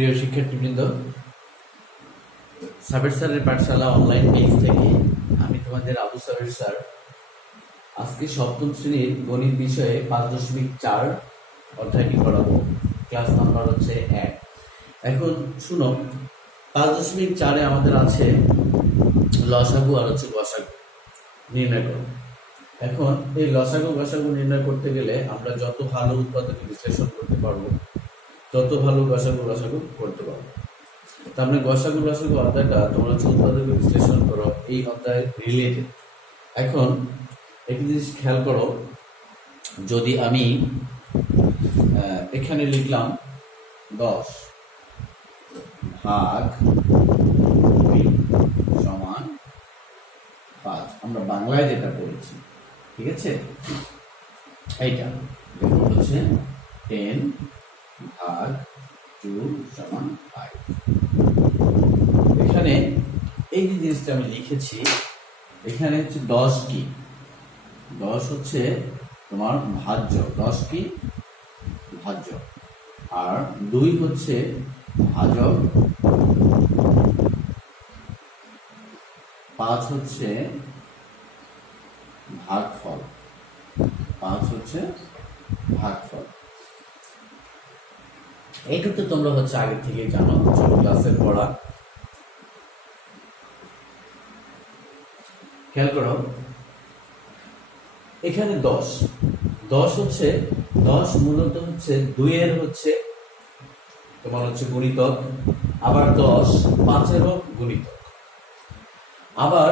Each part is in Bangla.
প্রিয় শিক্ষার্থীবৃন্দ, সাবের স্যারের পাঠশালা অনলাইন পেজ থেকে আমি তোমাদের আবু সাবের স্যার আজকে সপ্তম শ্রেণির গণিত বিষয়ে পাঁচ দশমিক চার অধ্যায়টি করাবো ক্লাস নাম্বার হচ্ছে এক। এখন শুনো, পাঁচ দশমিক চারে আমাদের আছে লসাগু আর হচ্ছে গসাগু নির্ণয় করো। এখন এই লসাগু গসাগু নির্ণয় করতে গেলে আমরা যত ভালো উৎপাদক বিশ্লেষণ করতে পারব তত ভালো গসাগু লসাগু করতে পারব তার মানে গসাগু লসাগু অধ্যায়টা তোমরা উৎপাদক বিশ্লেষণ করো, এই অধ্যায় রিলেটেড এখন একটি জিনিস খেয়াল করো, যদি আমি এখানে লিখলাম দশ ভাগ সমান পাঁচ। আমরা বাংলায় যেটা পড়েছি, ঠিক আছে? এইটা। হচ্ছে টেন ভাগ টু সমান ফাইভ এখানে এই যে জিনিসটা আমি লিখেছি, এখানে হচ্ছে দশ কি? দশ হচ্ছে তোমার ভাজ্য। দশ কি? ভাজ্য। আর দুই হচ্ছে ভাজক পাঁচ হচ্ছে ভাগফল। পাঁচ হচ্ছে ভাগফল। এইটুকু তোমরা হচ্ছে আগে থেকে জানো, ছোট ক্লাসের পড়া। খেয়াল করো, এখানে দশ। দশ হচ্ছে, দশ মূলত হচ্ছে দুইয়ের হচ্ছে তোমার হচ্ছে গুণিতক, আবার দশ পাঁচেরও গুণিতক। আবার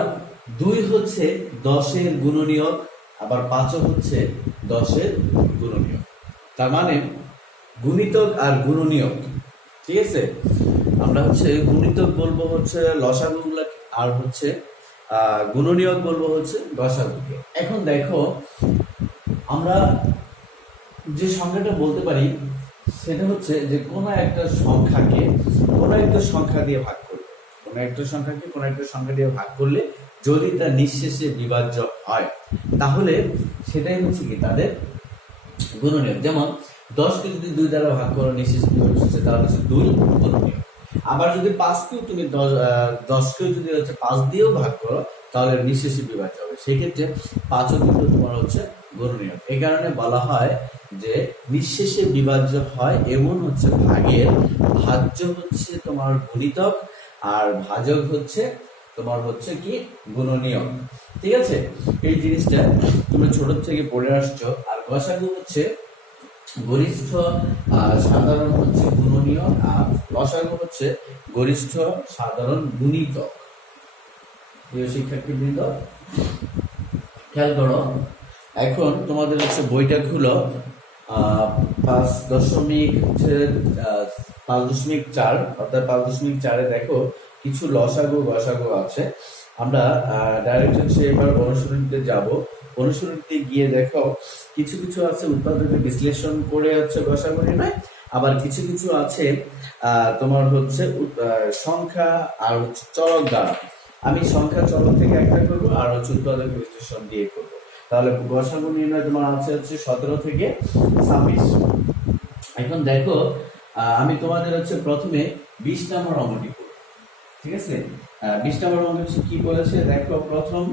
দুই হচ্ছে দশের গুণনীয়ক, আবার পাঁচও হচ্ছে দশের গুণনীয়ক। তার মানে গুণিতক আর গুণনীয়ক। ঠিক আছে? আমরা হচ্ছে গুণিতক বলব হচ্ছে লসাগুগুলা আর হচ্ছে গুণনীয়ক বলব হচ্ছে লসাগুকে এখন দেখো, আমরা যে সংখ্যাটা বলতে পারি, সেটা হচ্ছে যে কোনো একটা সংখ্যাকে কোনো একটা সংখ্যা দিয়ে ভাগ করবে কোনো একটা সংখ্যাকে কোনো একটা সংখ্যা দিয়ে ভাগ করলে যদি তা নিঃশেষে বিভাজ্য হয়, তাহলে সেটাই হচ্ছে কি তাদের গুণনীয়ক। যেমন দশকে যদি দুই দ্বারা ভাগ করো নিঃশেষে হচ্ছে তাহলে হচ্ছে দুই গুণনীয়ক আবার যদি পাঁচকেও তুমি দশ দশকেও যদি হচ্ছে পাঁচ দিয়েও ভাগ করো, তাহলে নিঃশেষে বিভাজ্য হবে সেক্ষেত্রে পাঁচও কিন্তু তোমার হচ্ছে গুণনীয়ক এই কারণে বলা হয় যে নিঃশেষে বিভাজ্য হয় এমন হচ্ছে ভাগের, ভাজ্য হচ্ছে তোমার গুণিতক আর ভাজক হচ্ছে তোমার হচ্ছে কি গুণনীয়ক। ঠিক আছে? এই জিনিসটা তুমি ছোট থেকে পড়ে আসছো। আর গসাগু হচ্ছে গরিষ্ঠ সাধারণ হচ্ছে গুণনীয়, আর লসাগু হচ্ছে গরিষ্ঠ, সাধারণ গুণিতক প্রিয় শিক্ষার্থীবৃন্দ, খেয়াল করো, এখন তোমাদের হচ্ছে বইটা খুলো পাঁচ দশমিক হচ্ছে পাঁচ দশমিক চার, অর্থাৎ পাঁচ দশমিক চারে দেখো, কিছু লসাগু, গসাগু আছে। আমরা ডাইরেক্ট হচ্ছে এবার অনুসরণীতে যাব। অনুসরণীতে গিয়ে দেখো, কিছু কিছু আছে উৎপাদকে বিশ্লেষণ করে হচ্ছে গসাগু নির্ণয় আবার কিছু কিছু আছে তোমার হচ্ছে সংখ্যা আর হচ্ছে চলক দ্বারা। আমি সংখ্যা, চলক থেকে একটা করব আর হচ্ছে উৎপাদক বিশ্লেষণ দিয়ে করব। তাহলে গসাগু নির্ণয় তোমার আছে হচ্ছে সতেরো থেকে ছাব্বিশ। এখন দেখো আমি তোমাদের হচ্ছে প্রথমে বিশ নম্বর অঙ্কটি ঠিক আছে? বিশ নম্বর হচ্ছে কি বলেছে? দেখো, প্রথম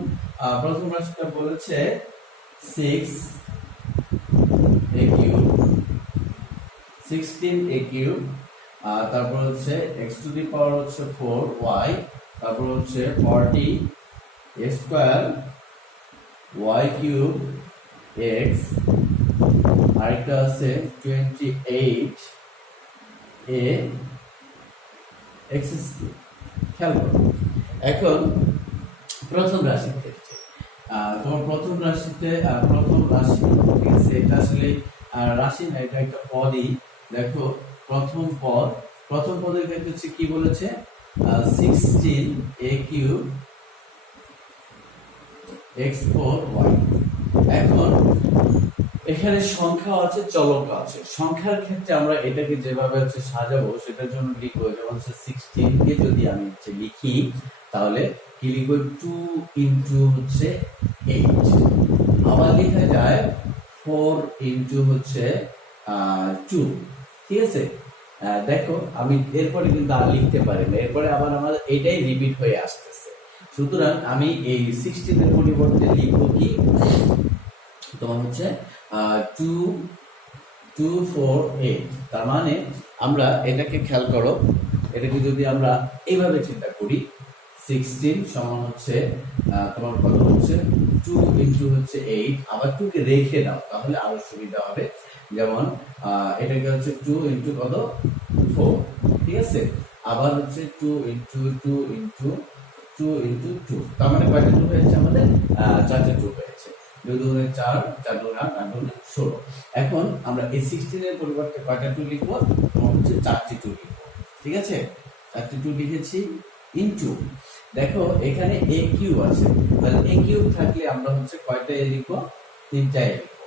প্রথম রাশিটা বলেছে six a cube sixteen a cube তারপর হচ্ছে এক্স টু দি পাওয়ার হচ্ছে ফোর ওয়াই তারপর হচ্ছে forty square y cube x আরেকটা আছে টোয়েন্টি এইট এ এক্স খেয়াল করো। এখন প্রথম রাশি ক্ষেত্রে তোমার প্রথম রাশিতে প্রথম রাশি ঠিক আছে, এটা আসলে রাশি না, এটা একটা পদই। দেখো, প্রথম পদ, প্রথম পদের ক্ষেত্রে হচ্ছে কি বলেছে? Sixteen a cube x four y এখন এখানে সংখ্যা আছে চলক আছে। সংখ্যার ক্ষেত্রে আমরা এটাকে যেভাবে হচ্ছে সাজাবো, সেটার জন্য লিখব যেমন হচ্ছে সিক্সটিন কে যদি আমি হচ্ছে লিখি, তাহলে কি লিখব? টু ইন্টু হচ্ছে এইট আবার লেখা যায় ফোর ইন্টু হচ্ছে টু ঠিক আছে? দেখো, আমি এরপরে কিন্তু আর লিখতে পারি না। এরপরে আবার আমার এটাই রিপিট হয়ে আসতেছে। সুতরাং আমি এই সিক্সটিনের পরিবর্তে লিখব কি? তোমার হচ্ছে টু টু ফোর এইট তার মানে আমরা এটাকে খেয়াল করো, এটাকে যদি আমরা এইভাবে চিন্তা করি সিক্সটিন সমান হচ্ছে তোমার কত হচ্ছে? টু ইন্টু হচ্ছে এইট আবার টুকে রেখে দাও, তাহলে আরও সুবিধা হবে। যেমন এটাকে হচ্ছে টু ইন্টু কত? ফোর ঠিক আছে? আবার হচ্ছে two into two into two into two তার মানে কয়টা টু হয়েছে আমাদের? চারটে টু হয়েছে দুই দুগুণে চার চার দুগুণে আট আট দুগুণে ষোলো। এখন আমরা এই সিক্সটিনের পরিবর্তে কয়টা টু লিখব? হচ্ছে চারটি টু লিখব। ঠিক আছে? চারটি টু লিখেছি। ইনটু দেখো, এখানে এ কিউ আছে। তাহলে এ কিউ থাকলে আমরা হচ্ছে কয়টা এ লিখব? তিনটা এ লিখব।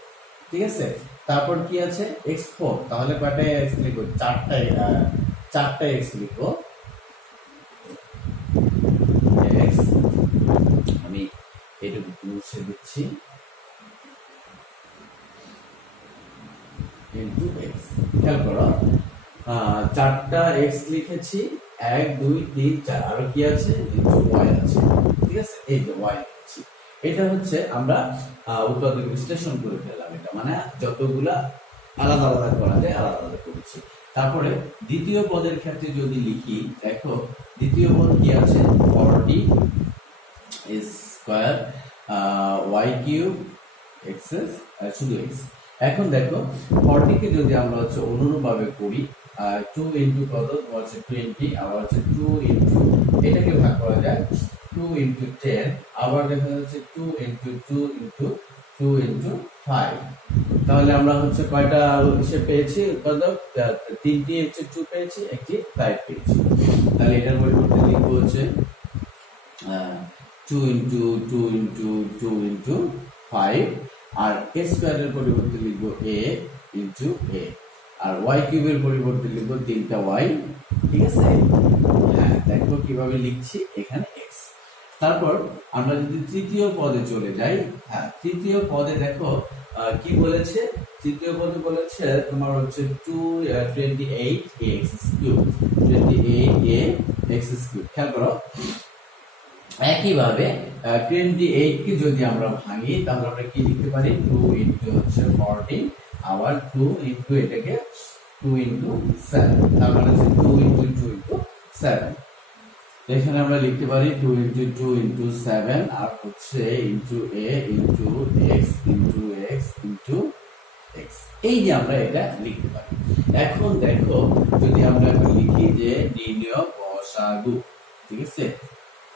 ঠিক আছে? তারপর কি আছে? এক্স ফোর তাহলে কয়টা এক্স লিখব? চারটা চারটা এক্স লিখব এক্স আমি মুছে দিচ্ছি। ইন্টু এক্স খেয়াল করো চারটা এক্স লিখেছি, এক, দুই, তিন, চার। আরও কি আছে? ইন্টু ওয়াই আছে। ঠিক আছে? এই যে ওয়াই লিখেছি। এটা হচ্ছে আমরা উৎপাদক বিশ্লেষণ করে ফেললাম এটা। মানে যতগুলা আলাদা আলাদা করা যায়, আলাদা আলাদা করেছি। তারপরে দ্বিতীয় পদের ক্ষেত্রে যদি লিখি, দেখো, দ্বিতীয় পদ কি আছে? Forty square y cube x শুধু এক্স এখন দেখো ফর্টিকে যদি আমরা হচ্ছে অনুরূপভাবে করি টু ইন্টু কত? হচ্ছে টোয়েন্টি আবার হচ্ছে টু ইন্টু এটাকে ভাগ করা যায়। টু ইন্টু টেন আবার দেখা যাচ্ছে two into two into two into five তাহলে আমরা হচ্ছে কয়টা পেয়েছি? কত? তিনটি হচ্ছে টু পেয়েছি, একটি ফাইভ পেয়েছি। তাহলে এটার পরিবর্তে লিখব হচ্ছে two into two into two into five R a স্কোয়ারের পরিবর্তে লিখব এ ইন্টু এ আর ওয়াই কিউবের পরিবর্তে লিখব তিনটা ওয়াই ঠিক আছে? হ্যাঁ দেখো কীভাবে লিখছি এখানে এক্স তারপর আমরা যদি তৃতীয় পদে চলে যাই হ্যাঁ তৃতীয় পদে দেখো কি বলেছে? তৃতীয় পদে বলেছে তোমার হচ্ছে two twenty eight x cube twenty eight a x cube খেয়াল করো একইভাবে টোয়েন্টি এইট কে যদি আমরা ভাঙি, তাহলে আমরা কি লিখতে পারি? টু ইন্টু হচ্ছে ফোরটিন আবার টু ইন্টু এটাকে টু ইন্টু সেভেন তার মানে হচ্ছে two into two into seven এখানে আমরা লিখতে পারি two into two into seven আর হচ্ছে into a into x into x into x এই যে আমরা এটা লিখতে পারি। এখন দেখো, যদি আমরা লিখি যে নির্ণয় গসাগু ঠিক আছে?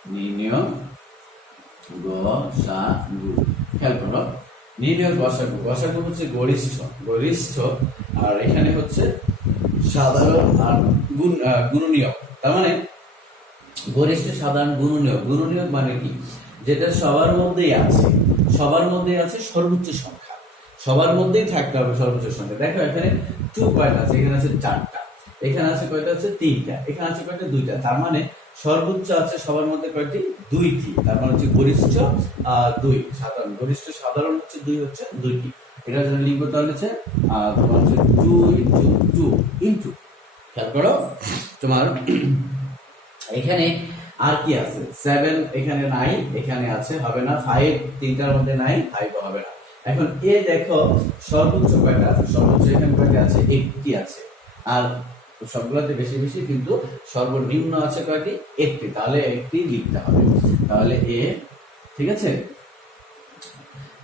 নির্ণয় গসাগু খেয়াল করো। নির্ণয় গসাগু। গসাগু হচ্ছে গরিষ্ঠ। গরিষ্ঠ আর এখানে হচ্ছে সাধারণ আর গুণ আহ, গুণনীয়ক। তার মানে গরিষ্ঠ সাধারণ গুণনীয়ক। গুণনীয়ক মানে কি? যেটা সবার মধ্যেই আছে। সবার মধ্যেই আছে সর্বোচ্চ সংখ্যা। সবার মধ্যেই থাকতে হবে সর্বোচ্চ সংখ্যা। দেখো এখানে টু কয়টা আছে। এখানে আছে চারটা। এখানে আছে কয়টা? আছে তিনটা। এখানে আছে কয়টা? দুইটা। তার মানে সর্বোচ্চ আছে সবার মধ্যে কয়টি দুইটি। তার মানে হচ্ছে গরিষ্ঠ দুই, সাধারণ। গরিষ্ঠ সাধারণ হচ্ছে দুই হচ্ছে দুইটি। এটা যদি লিখব তাহলে হচ্ছে তোমার হচ্ছে টু ইন্টু টু ইন্টু। খেয়াল করো, তোমার এখানে আর কি আছে? সেভেন, এখানে নাই এখানে আছে, হবে না? ফাইভ, তিনটার মধ্যে নাই ফাইভ হবে না। এখন এ দেখো, সর্বোচ্চ কয়টা আছে? সর্বোচ্চ এখানে কয়টা আছে? একটি আছে। আর সবগুলোতে বেশি বেশি কিন্তু সর্বনিম্ন আছে কয়টি? একটি। তাহলে একটি লিখতে হবে। তাহলে এ, ঠিক আছে?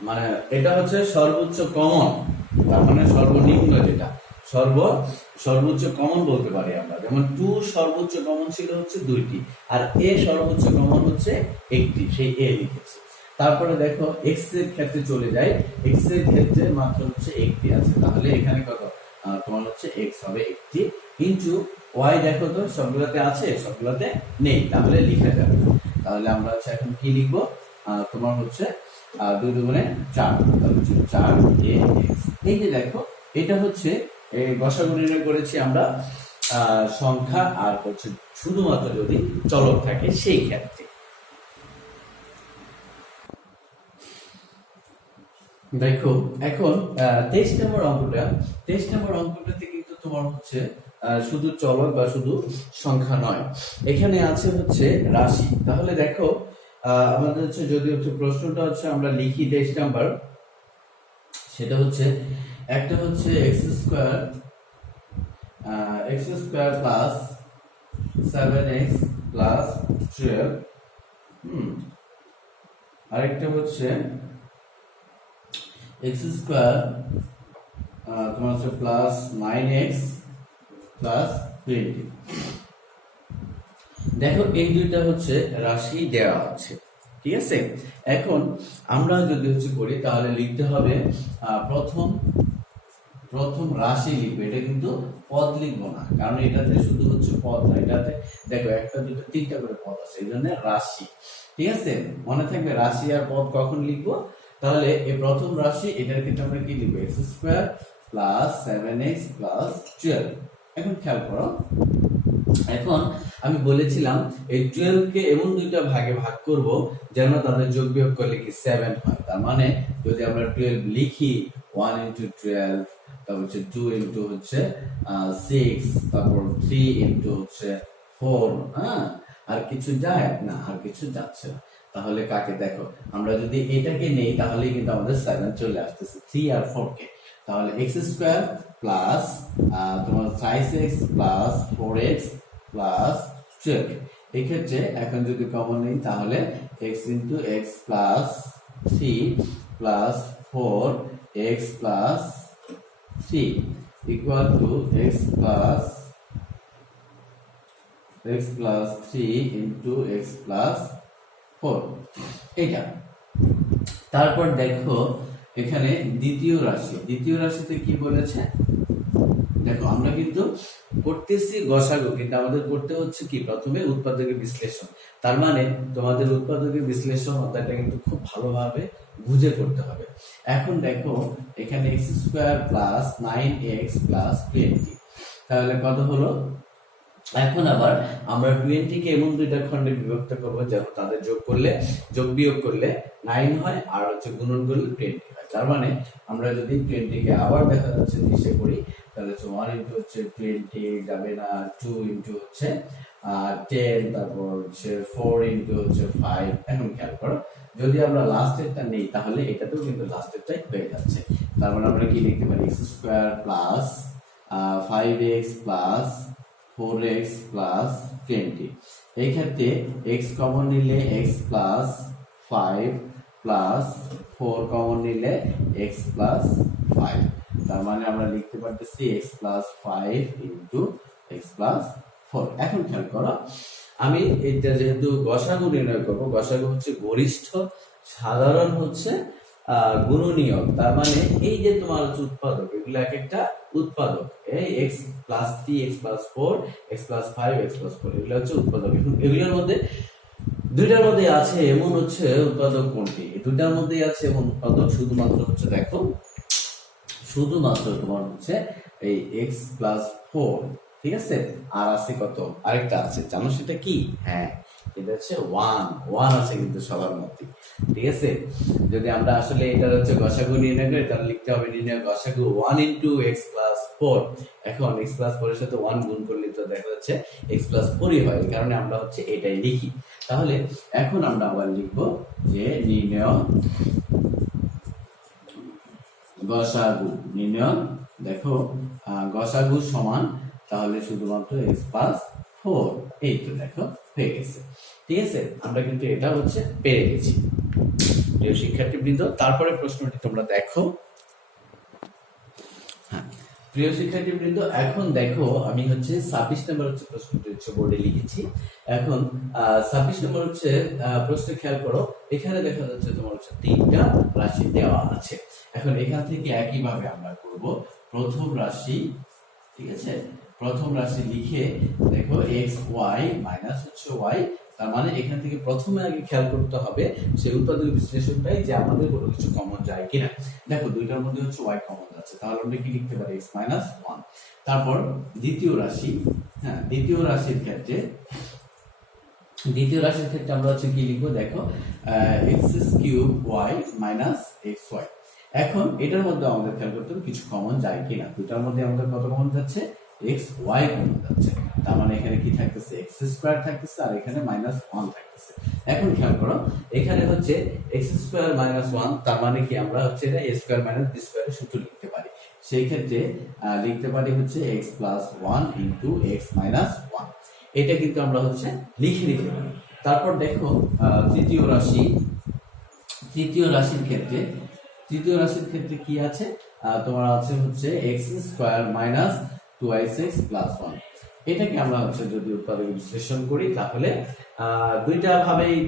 মানে এটা হচ্ছে সর্বোচ্চ কমন। তার মানে সর্বনিম্ন যেটা। সর্ব, সর্বোচ্চ কমন বলতে পারি আমরা। যেমন টু সর্বোচ্চ কমন ছিল হচ্ছে দুইটি। আর এ সর্বোচ্চ কমন হচ্ছে একটি। সেই এ লিখেছি। তারপরে দেখো এক্সের ক্ষেত্রে চলে যায় এক্সের ক্ষেত্রে মাত্র হচ্ছে একটি আছে। তাহলে এখানে কত? তোমার হচ্ছে এক্স হবে একটি ইন্টু ওয়াই দেখো তো, সবগুলোতে আছে, সবগুলোতে নেই, তাহলে লিখা যাবে। তাহলে আমরা হচ্ছে এখন কি লিখব? তোমার হচ্ছে দুই দুগুণে চার, তাহলে হচ্ছে চার এ এই যে দেখো, এটা হচ্ছে গসাগু নির্ণয় করেছি আমরা সংখ্যা আর হচ্ছে শুধুমাত্র যদি চলক থাকে, সেই ক্ষেত্রে। দেখো, এখন তেইশ নম্বর অঙ্কটা, তেইশ নম্বর অঙ্কটাতে কিন্তু তোমার হচ্ছে শুধু চলক বা শুধু সংখ্যা নয়। এখানে আছে হচ্ছে রাশি। তাহলে দেখো আমাদের হচ্ছে যদি হচ্ছে প্রশ্নটা হচ্ছে আমরা লিখি তেইশ নাম্বার, সেটা হচ্ছে একটা হচ্ছে x square x square plus seven x plus twelve, hmm, আরেকটা হচ্ছে এক্স স্কোয়ার তোমার হচ্ছে plus nine x plus twenty দেখো, এই দুইটা হচ্ছে রাশি দেওয়া আছে, ঠিক আছে? এখন আমরা যদি হচ্ছে করি, তাহলে লিখতে হবে প্রথম প্রথম রাশি লিখবে, এটা কিন্তু পদ লিখব না, কারণ এটাতে শুধু হচ্ছে পদ না, এটাতে দেখো, একটা দুটো তিনটা করে পদ আছে, এই জন্য রাশি, ঠিক আছে? মনে থাকবে রাশি আর পদ কখন লিখব? তাহলে এই প্রথম রাশি, এটার ক্ষেত্রে আমরা কি লিখব? X square plus seven x plus twelve এখন খেয়াল করো, এখন আমি বলেছিলাম এই টুয়েলভ কে এমন দুইটা ভাগে ভাগ করব যেন তাদের যোগ বিয়োগ করলে কি সেভেন হয়। তার মানে যদি আমরা টুয়েলভ লিখি ওয়ান ইন্টু টুয়েলভ তারপর হচ্ছে টু ইন্টু হচ্ছে সিক্স তারপর থ্রি ইন্টু হচ্ছে ফোর হ্যাঁ? আর কিছু যায় না, আর কিছু যাচ্ছে না। তাহলে কাকে? দেখো, আমরা যদি এটাকে নেই তাহলে কিন্তু আমাদের সেভেন চলে আসতেছে থ্রি আর ফোর কে। তাহলে এক্স স্কোয়ার প্লাস তোমার five x plus four x plus twelve এক্ষেত্রে এখন যদি কমন নেই, তাহলে x into x plus three plus four x plus three equal to x plus x plus three into x plus four এটা তারপর দেখো, এখানে দ্বিতীয় রাশি। দ্বিতীয় রাশিতে কি বলেছে? দেখো, আমরা কিন্তু করতেছি গসাগু, কিন্তু আমাদের করতে হচ্ছে কি? প্রথমে উৎপাদকের বিশ্লেষণ। তার মানে তোমাদের উৎপাদকের বিশ্লেষণ অধ্যায়টা কিন্তু খুব ভালোভাবে বুঝে করতে হবে। এখন দেখো, এখানে x square plus nine x plus twenty তাহলে কত হলো? এখন আবার আমরা টোয়েন্টি কে এমন দুইটা খণ্ডে বিভক্ত করব যেন তাদের যোগ করলে, যোগ বিয়োগ করলে নাইন হয় আর হচ্ছে গুণন করলে টোয়েন্টি হয়। তার মানে আমরা যদি টোয়েন্টি কে আবার দেখা যাচ্ছে নিচে করি, তাহলে হচ্ছে ওয়ান ইন্টু হচ্ছে টোয়েন্টি যাবে না টু ইন্টু হচ্ছে টেন তারপর হচ্ছে ফোর ইন্টু হচ্ছে ফাইভ এখন খেয়াল করো। যদি আমরা লাস্ট লাস্টেরটা নেই, তাহলে এটাতেও কিন্তু লাস্ট লাস্টেরটাই হয়ে যাচ্ছে। তার মানে আমরা কি লিখতে পারি? X square plus five x plus four x plus twenty এই ক্ষেত্রে এক্স কমন নিলে x plus five plus four common নিলে এক্স প্লাস ফাইভ তার মানে আমরা লিখতে পারতেছি x plus five into x plus four এখন খেয়াল করো, আমি এটা যেহেতু গসাগু নির্ণয় করব, গসাগু হচ্ছে গরিষ্ঠ, সাধারণ হচ্ছে গুণনীয়ক। তার মানে এই যে তোমার হচ্ছে উৎপাদক, এগুলো এক একটা উৎপাদক। এই x plus three x plus four x plus five x plus four এগুলো হচ্ছে উৎপাদক। এগুলোর মধ্যে, দুইটার মধ্যে আছে এমন হচ্ছে উৎপাদক কোনটি? দুইটার মধ্যেই আছে এমন উৎপাদক, শুধুমাত্র হচ্ছে দেখো, শুধুমাত্র তোমার হচ্ছে এই এক্স প্লাস ফোর ঠিক আছে? আর আছে কত? আরেকটা আছে। জানো সেটা কি? হ্যাঁ এটা হচ্ছে ওয়ান ওয়ান আছে কিন্তু সবার মধ্যে। ঠিক আছে? যদি আমরা আসলে এটা হচ্ছে গসাগু নির্ণয় করি, তাহলে লিখতে হবে নির্ণয় গসাগু one into x plus four এখন এক্স প্লাস ফোরের সাথে ওয়ান গুণ করলে তো দেখা যাচ্ছে এক্স প্লাস ফোরই হয়, এই কারণে আমরা হচ্ছে এটাই লিখি। তাহলে এখন আমরা আবার লিখব যে নির্ণয় গসাগু। নির্ণয়, দেখো গসাগু সমান তাহলে শুধুমাত্র এক্স প্লাস ফোর এই তো দেখো। হয়ে গেছে। ঠিক আছে? আমরা কিন্তু এটা হচ্ছে পেরে গেছি। প্রিয় শিক্ষার্থীবৃন্দ, তারপরে প্রশ্নটি তোমরা দেখো। হ্যাঁ প্রিয় এখন দেখো, আমি হচ্ছে ছাব্বিশ নম্বর হচ্ছে প্রশ্নটি হচ্ছে বোর্ডে লিখেছি। এখন ছাব্বিশ নম্বর হচ্ছে প্রশ্ন খেয়াল করো, এখানে দেখা যাচ্ছে তোমার হচ্ছে তিনটা রাশি দেওয়া আছে। এখন এখান থেকে একইভাবে আমরা করব। প্রথম রাশি, ঠিক আছে? প্রথম রাশি লিখে দেখো এক্স ওয়াই মাইনাস হচ্ছে ওয়াই তার মানে এখান থেকে প্রথমে আগে খেয়াল করতে হবে সেই উৎপাদক বিশ্লেষণটাই যে আমাদের কোনো কিছু কমন যায় কিনা। দেখো দুইটার মধ্যে হচ্ছে ওয়াই কমন যাচ্ছে তাহলে আমরা কি লিখতে পারি? এক্স মাইনাস ওয়ান তারপর দ্বিতীয় রাশি হ্যাঁ দ্বিতীয় রাশির ক্ষেত্রে, দ্বিতীয় রাশির ক্ষেত্রে আমরা হচ্ছে কি লিখব? দেখো x cube y minus x y এখন এটার মধ্যে আমাদের খেয়াল করতে হবে কিছু কমন যায় কিনা। দুটার মধ্যে আমাদের কত কমন যাচ্ছে? এক্স ওয়াই কমন যাচ্ছে। তার মানে এখানে কি থাকতেছে? এক্স স্কোয়ার থাকতেছে আর এখানে মাইনাস ওয়ান থাকতেছে। এখন খেয়াল করো, এখানে হচ্ছে এক্স স্কোয়ার মাইনাস ওয়ান তার মানে কি আমরা হচ্ছে এটা এ স্কোয়ার মাইনাস বি স্কোয়ারের সূত্র লিখতে পারি। সেই ক্ষেত্রে লিখতে পারি হচ্ছে x plus one into x minus one এটা কিন্তু আমরা হচ্ছে লিখে নিতে পারি। তারপর দেখো তৃতীয় রাশি। তৃতীয় রাশির ক্ষেত্রে, তৃতীয় রাশির ক্ষেত্রে কি আছে? তোমার আছে হচ্ছে x square minus twice x plus one এটাকে আমরা হচ্ছে যদি উৎপাদক বিশ্লেষণ করি, তাহলে দুইটা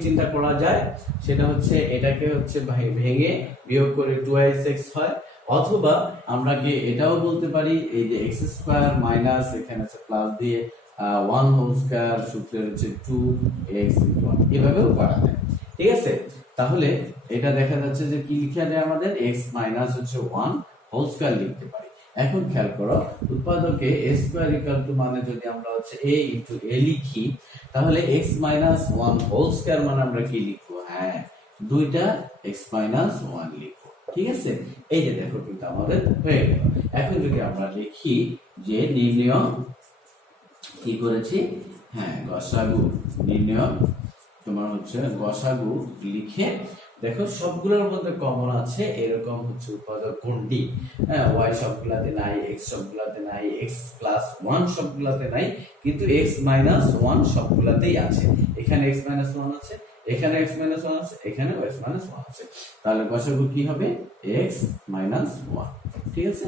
চিন্তা করা যায়। সেটা হচ্ছে এটাকে হচ্ছে ভেঙে বিয়োগ করে টু আইস এক্স হয়, অথবা আমরা এটাও বলতে পারি, এই যে এক্স স্কোয়ার মাইনাস এখানে প্লাস দিয়ে ওয়ান হোল স্কোয়ার সূত্রের হচ্ছে টু এক্স ওয়ান এভাবেও করা যায়। ঠিক আছে? তাহলে এটা দেখা যাচ্ছে যে কি লিখা যায় আমাদের? এক্স মাইনাস হচ্ছে ওয়ান হোল স্কোয়ার লিখতে পারি। এখন খেয়াল করো, উৎপাদকে এ স্কোয়ার ইকাল টু মানে যদি আমরা হচ্ছে এ ইন্টু এ লিখি, তাহলে x minus one whole square মানে আমরা কি লিখব? হ্যাঁ দুইটা এক্স মাইনাস ওয়ান লিখব। ঠিক আছে? এই যে দেখো কিন্তু আমাদের হয়ে গেল। এখন যদি আমরা লিখি যে নির্ণয় কি করেছি? হ্যাঁ গসাগু। নির্ণয় তোমার হচ্ছে গসাগু লিখে দেখো, সবগুলোর মধ্যে কমন আছে, এরকম হচ্ছে উৎপাদক কোনটি? হ্যাঁ ওয়াই সবগুলাতে নাই এক্স সবগুলাতে নাই এক্স প্লাস ওয়ান সবগুলাতে নাই, কিন্তু এক্স মাইনাস ওয়ান সবগুলাতেই আছে। এখানে এক্স মাইনাস ওয়ান আছে, এখানে এক্স মাইনাস ওয়ান আছে, এখানে এক্স মাইনাস ওয়ান আছে। তাহলে গসাগু কি হবে? এক্স মাইনাস ওয়ান ঠিক আছে?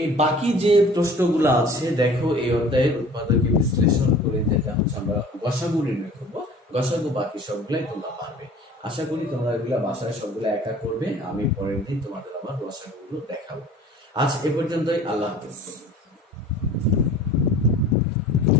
এই বাকি যে প্রশ্নগুলো আছে, দেখো, এই অধ্যায়ের উৎপাদকে বিশ্লেষণ করে যেটা হচ্ছে আমরা গসাগু নির্ণয় করব। গসাগু বাকি সবগুলাই তোমরা পারবে। আশা করি তোমরা এগুলো বাসায় সবগুলো একা করবে, আমি পরের দিন তোমাদের আবার বাসাগুলো দেখাবো। আজ এ পর্যন্তই, আল্লাহ হাফিজ।